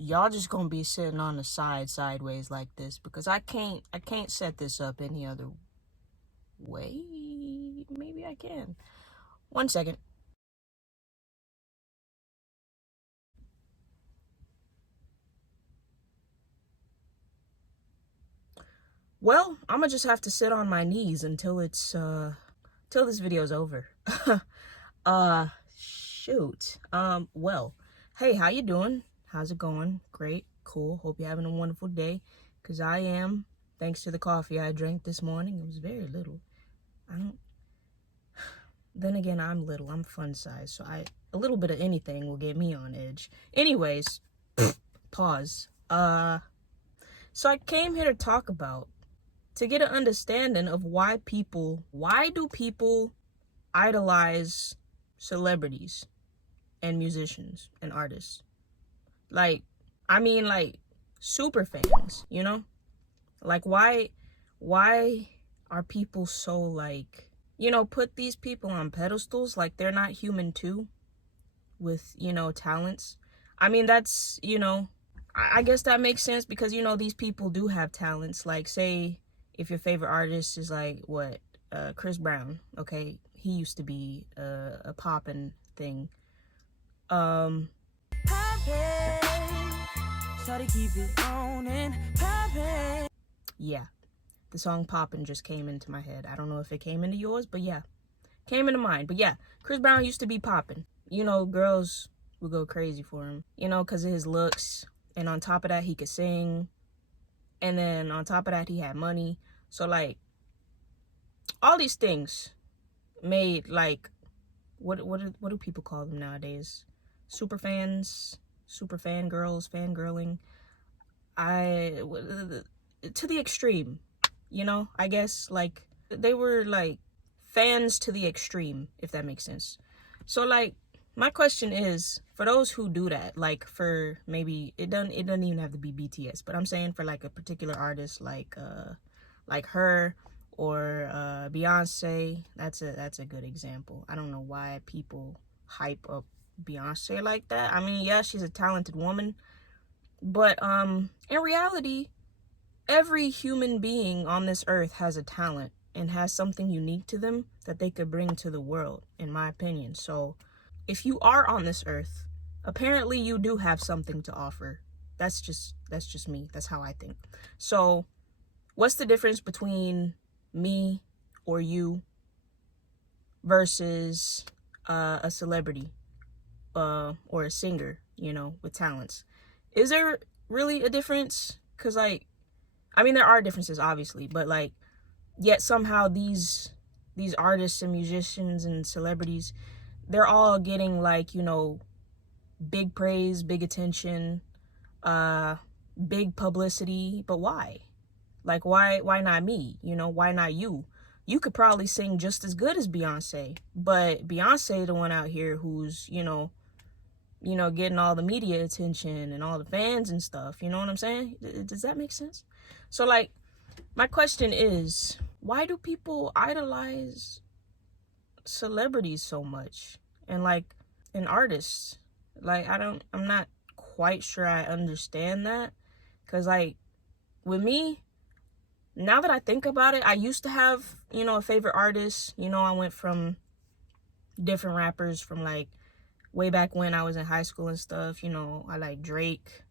y'all just gonna be sitting on the sideways like this, because I can't set this up any other way. Maybe I can. 1 second. Well, I'm gonna just have to sit on my knees until till this video's over. Shoot. Well, hey, how you doing? How's it going? Great, cool. Hope you're having a wonderful day, because I am, thanks to the coffee I drank this morning. It was very little. Then again, I'm little. I'm fun size, so a little bit of anything will get me on edge. Anyways, pause. So I came here to talk about, to get an understanding of why do people idolize celebrities and musicians and artists? Like, like super fans, you know? Like, why are people so, like, put these people on pedestals like they're not human too, with, talents? That's, I guess that makes sense, because, these people do have talents. Like, say, if your favorite artist is, like, Chris Brown, okay? He used to be a poppin' thing. Poppin', try to keep it going, poppin'. Yeah, the song Poppin' just came into my head. I don't know if it came into yours, but yeah, came into mine. But yeah, Chris Brown used to be poppin'. Girls would go crazy for him, because of his looks. And on top of that, he could sing. And then on top of that, he had money. So, like, all these things made, like, what do people call them nowadays? Super fans, super fangirls, fangirling. To the extreme, I guess, like, they were, like, fans to the extreme, if that makes sense. So, like, my question is, for those who do that, like, for maybe, it doesn't even have to be BTS, but I'm saying for, like, a particular artist, like her, or Beyonce. That's a good example. I don't know why people hype up Beyonce like that. Yeah, she's a talented woman, but in reality, every human being on this earth has a talent and has something unique to them that they could bring to the world, in my opinion. So if you are on this earth, apparently you do have something to offer. That's just me. That's how I think. So what's the difference between me or you versus a celebrity or a singer, with talents? Is there really a difference? Because, like, there are differences, obviously, but, like, yet somehow these artists and musicians and celebrities, they're all getting, like, big praise, big attention, big publicity. But why? Like, why not me? Why not you? You could probably sing just as good as Beyonce, but Beyonce the one out here who's, getting all the media attention and all the fans and stuff. You know what I'm saying? Does that make sense? So, like, my question is, why do people idolize celebrities so much? And, like, and artists? Like, I'm not quite sure I understand that. Because, like, with me, now that I think about it, I used to have, a favorite artist. I went from different rappers from, like, way back when I was in high school and stuff. I like Drake,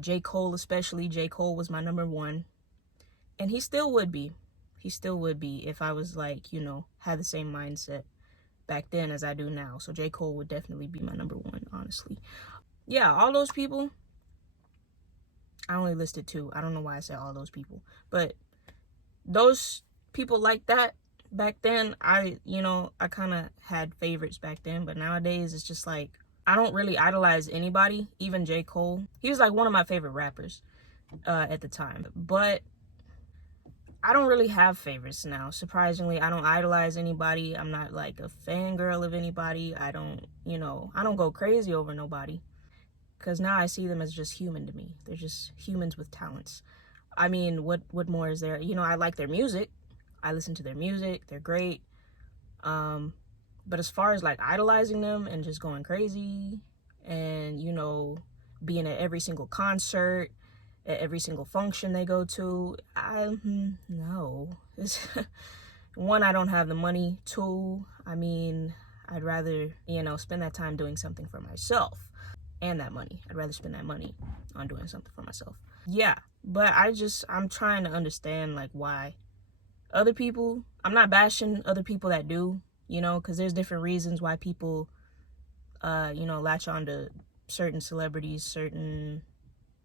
J. Cole especially. J. Cole was my number one. And he still would be. He still would be if I was, like, had the same mindset back then as I do now. So J. Cole would definitely be my number one, honestly. Yeah, all those people. I only listed two. I don't know why I said all those people. But those people like that, back then, I kind of had favorites back then. But nowadays, it's just like, I don't really idolize anybody. Even J. Cole. He was, like, one of my favorite rappers at the time. But I don't really have favorites now. Surprisingly, I don't idolize anybody. I'm not, like, a fangirl of anybody. I don't go crazy over nobody. Because now I see them as just human to me. They're just humans with talents. What more is there? I like their music. I listen to their music. They're great. But as far as, like, idolizing them and just going crazy and, being at every single concert, at every single function they go to. No. One, I don't have the money. Two, I mean, I'd rather, spend that time doing something for myself. And that money. I'd rather spend that money on doing something for myself. Yeah, but I'm trying to understand, like, why other people, I'm not bashing other people that do, because there's different reasons why people, latch on to certain celebrities, certain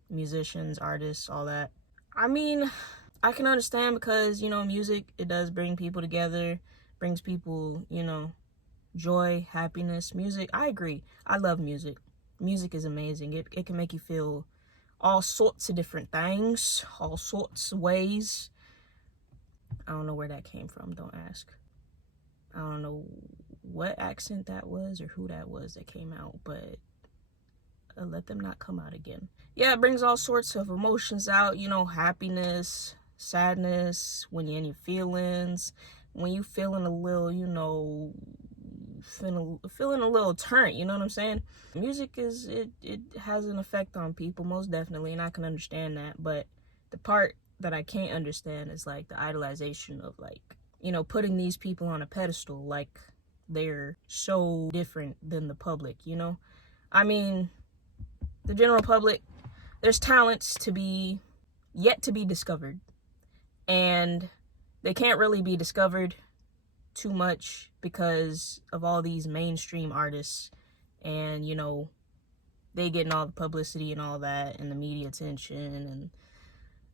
musicians, artists, all that. I mean, I can understand because, music, it does bring people together, brings people, joy, happiness. Music, I agree. I love music. Music is amazing. It can make you feel all sorts of different things, all sorts of ways. I don't know where that came from, don't ask. I don't know what accent that was or who that was that came out, but let them not come out again. Yeah, it brings all sorts of emotions out, happiness, sadness, when you're in your feelings, when you feeling a little, feeling a little turnt, you know what I'm saying? Music it has an effect on people, most definitely, and I can understand that, but the part that I can't understand is like the idolization of like, putting these people on a pedestal like they're so different than the public, I mean, the general public, there's talents yet to be discovered, and they can't really be discovered too much because of all these mainstream artists, and they getting all the publicity and all that, and the media attention, and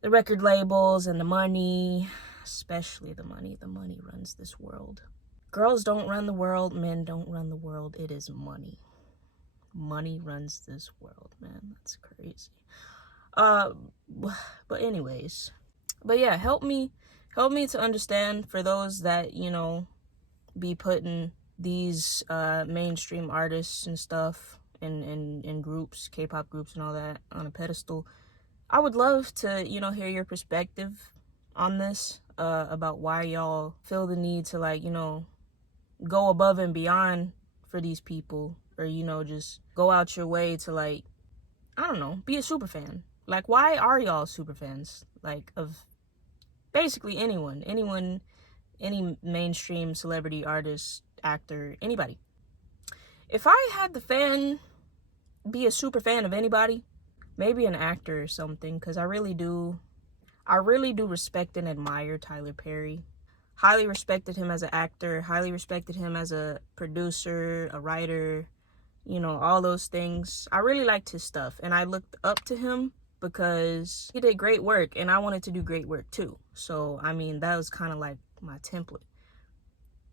the record labels, and the money, especially the money. The money runs this world. Girls don't run the world, men don't run the world. It is money. Money runs this world, man. That's crazy. But anyways, but yeah, help me to understand, for those that be putting these mainstream artists and stuff in groups, K-pop groups and all that, on a pedestal. I would love to hear your perspective on this, about why y'all feel the need to, like, go above and beyond for these people, or just go out your way to, like, I don't know, be a super fan. Like, why are y'all super fans, like, of basically anyone, any mainstream celebrity, artist, actor, anybody? If I had be a super fan of anybody, maybe an actor or something, because I really do respect and admire Tyler Perry. Highly respected him as an actor, highly respected him as a producer, a writer, all those things. I really liked his stuff, and I looked up to him because he did great work, and I wanted to do great work too. So, I mean, that was kind of like my template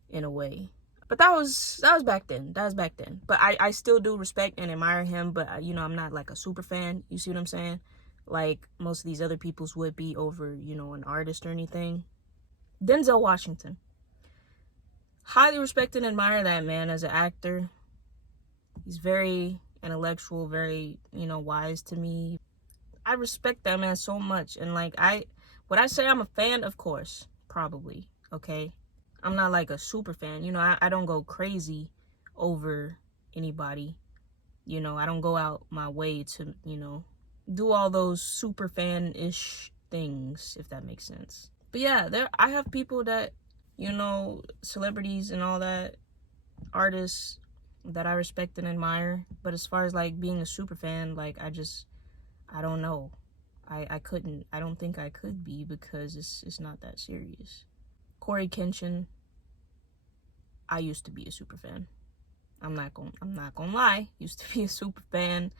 in a way. But that was back then. But I still do respect and admire him, but I'm not like a super fan. You see what I'm saying? Like most of these other people's would be over, an artist or anything. Denzel Washington. Highly respect and admire that man as an actor. He's very intellectual, very, wise to me. I respect that man so much. And like, would I say I'm a fan? Of course, probably. Okay. I'm not like a super fan. I don't go crazy over anybody. I don't go out my way to, do all those super fan-ish things, if that makes sense. But yeah, I have people that, celebrities and all that, artists that I respect and admire. But as far as like being a super fan, like I don't know. I don't think I could be, because it's not that serious. Corey Kenshin, I used to be a super fan. I'm not gonna lie. Used to be a super fan,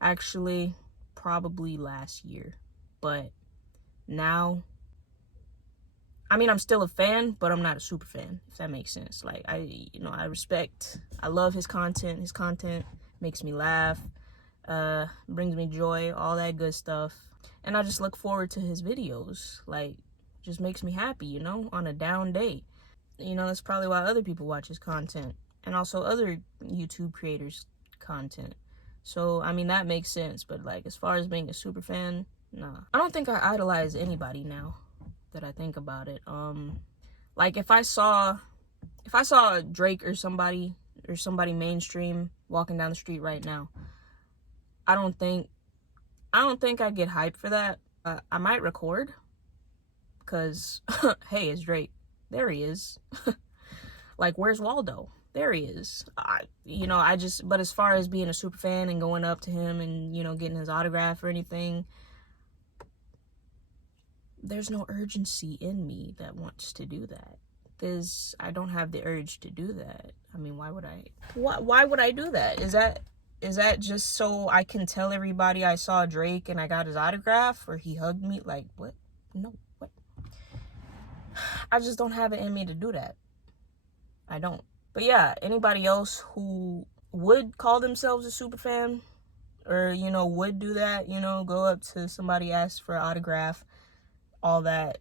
actually, probably last year. But now, I mean, I'm still a fan, but I'm not a super fan, if that makes sense. Like, I love his content. His content makes me laugh, brings me joy, all that good stuff. And I just look forward to his videos. Like, just makes me happy, on a down day. That's probably why other people watch his content, and also other YouTube creators' content. So, I mean, that makes sense. But like, as far as being a super fan, nah. I don't think I idolize anybody now that I think about it. Like, if I saw Drake or somebody mainstream walking down the street right now, I don't think I don't think I get hyped for that. I might record because, hey, it's Drake. There he is. Like, where's Waldo? There he is. But as far as being a super fan and going up to him and, getting his autograph or anything, there's no urgency in me that wants to do that. I don't have the urge to do that. I mean, why would I do that? Is that just so I can tell everybody I saw Drake and I got his autograph or he hugged me? Like, what? No, what? I just don't have it in me to do that. I don't. But yeah, anybody else who would call themselves a super fan or, would do that, go up to somebody, ask for an autograph, all that,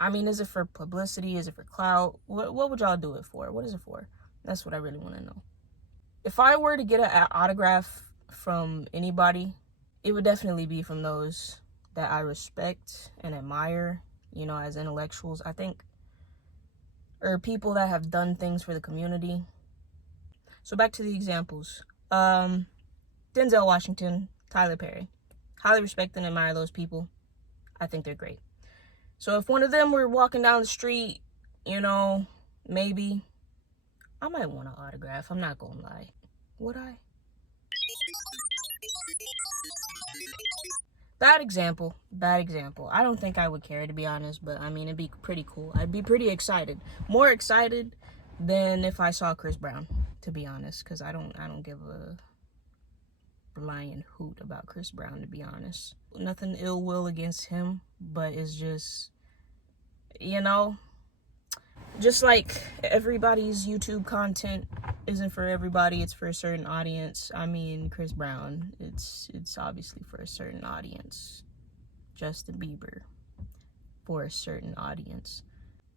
I mean, is it for publicity? Is it for clout? What would y'all do it for? What is it for? That's what I really want to know. If I were to get an autograph from anybody, it would definitely be from those that I respect and admire, as intellectuals, I think, or people that have done things for the community. So back to the examples. Denzel Washington, Tyler Perry. Highly respect and admire those people. I think they're great. So if one of them were walking down the street, maybe I might want an autograph. I'm not gonna lie. Would I? Bad example. I don't think I would care, to be honest, but I mean, it'd be pretty cool. I'd be pretty excited. More excited than if I saw Chris Brown, to be honest, because I don't give a lion hoot about Chris Brown, to be honest. Nothing ill will against him, but it's just, just like everybody's YouTube content isn't for everybody, it's for a certain audience. I mean, Chris Brown, it's obviously for a certain audience. Justin Bieber, for a certain audience.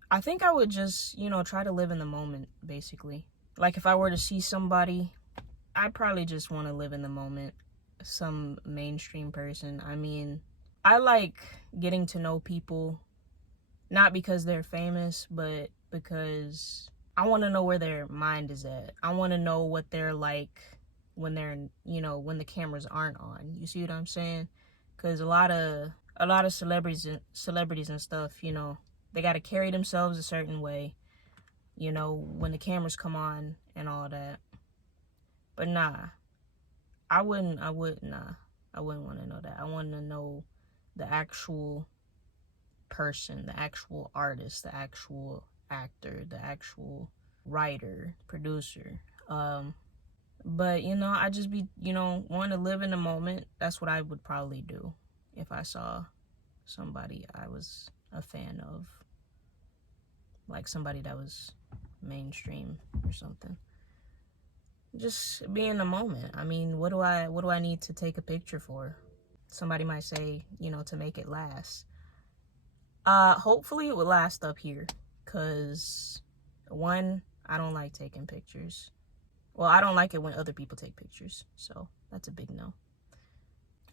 I think I would just, try to live in the moment, basically. Like, if I were to see somebody, I'd probably just want to live in the moment. Some mainstream person. I mean, I like getting to know people, not because they're famous, but because I want to know where their mind is at. I want to know what they're like when they're, when the cameras aren't on. You see what I'm saying? Because a lot of celebrities and stuff, they got to carry themselves a certain way, when the cameras come on and all that. But nah, I wouldn't want to know that. I want to know the actual person, the actual artist, the actual actor, the actual writer, producer. But I just be, want to live in the moment. That's what I would probably do if I saw somebody I was a fan of, like somebody that was mainstream or something. Just be in the moment. I mean, what do I need to take a picture for? Somebody might say, to make it last. Hopefully it would last up here, cause one, I don't like taking pictures. Well, I don't like it when other people take pictures, so that's a big no.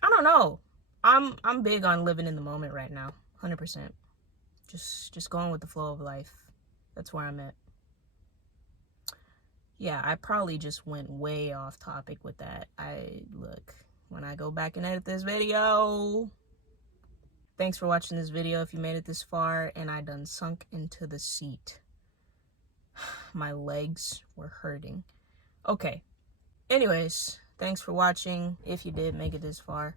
I don't know. I'm big on living in the moment right now, 100%. Just going with the flow of life. That's where I'm at. Yeah, I probably just went way off topic with that. Look, when I go back and edit this video. Thanks for watching this video if you made it this far, and I done sunk into the seat. My legs were hurting. Okay. Anyways, thanks for watching. If you did make it this far,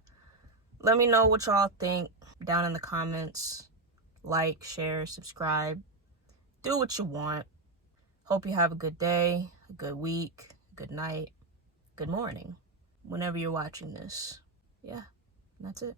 let me know what y'all think down in the comments. Like, share, subscribe. Do what you want. Hope you have a good day, a good week, good night, good morning, whenever you're watching this. Yeah, that's it.